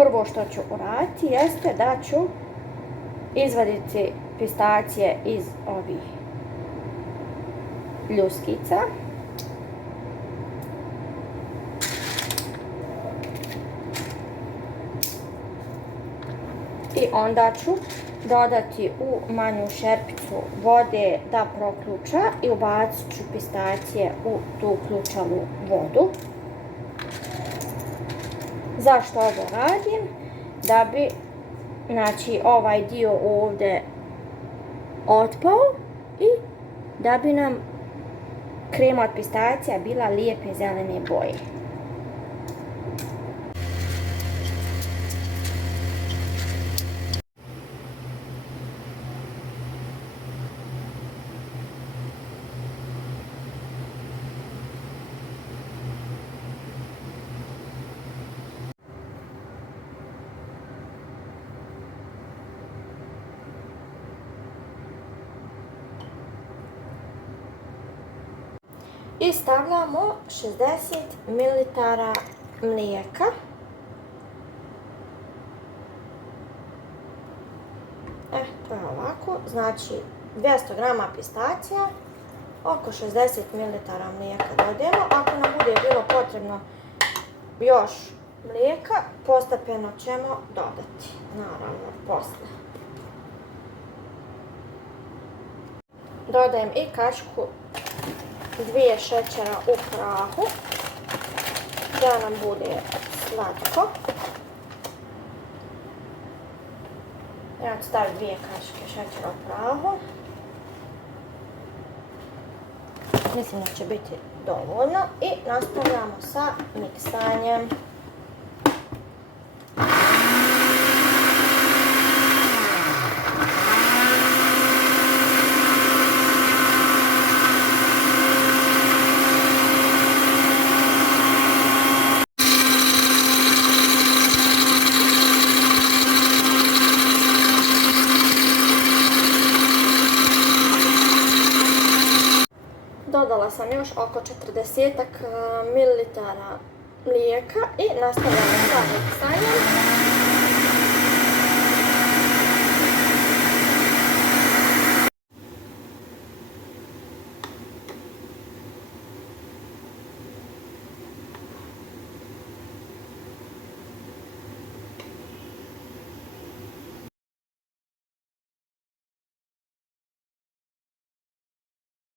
Prvo što ću uraditi jeste da ću izvaditi pistacije iz ovih ljuskica. I onda ću dodati u manju šerpicu vode da proključa i ubacit ću pistacije u tu ključavu vodu. Zašto ovo radim? Da bi ovaj dio ovdje otpao i da bi nam krema od pistacija bila lijepe zelene boje. I stavljamo 60 ml mlijeka. To je ovako, znači 200 g pistacija, oko 60 ml mlijeka dodajemo. Ako nam bude bilo potrebno još mlijeka, postepeno ćemo dodati, naravno, posle. Dodajem i kašku 2 šećera u prahu, da nam bude slatko. Ja ću staviti 2 kašike šećera u prahu. Mislim da će biti dovoljno i nastavljamo sa miksanjem. Dodala sam još oko 40 ml mlijeka i nastavljamo sa miksanjem.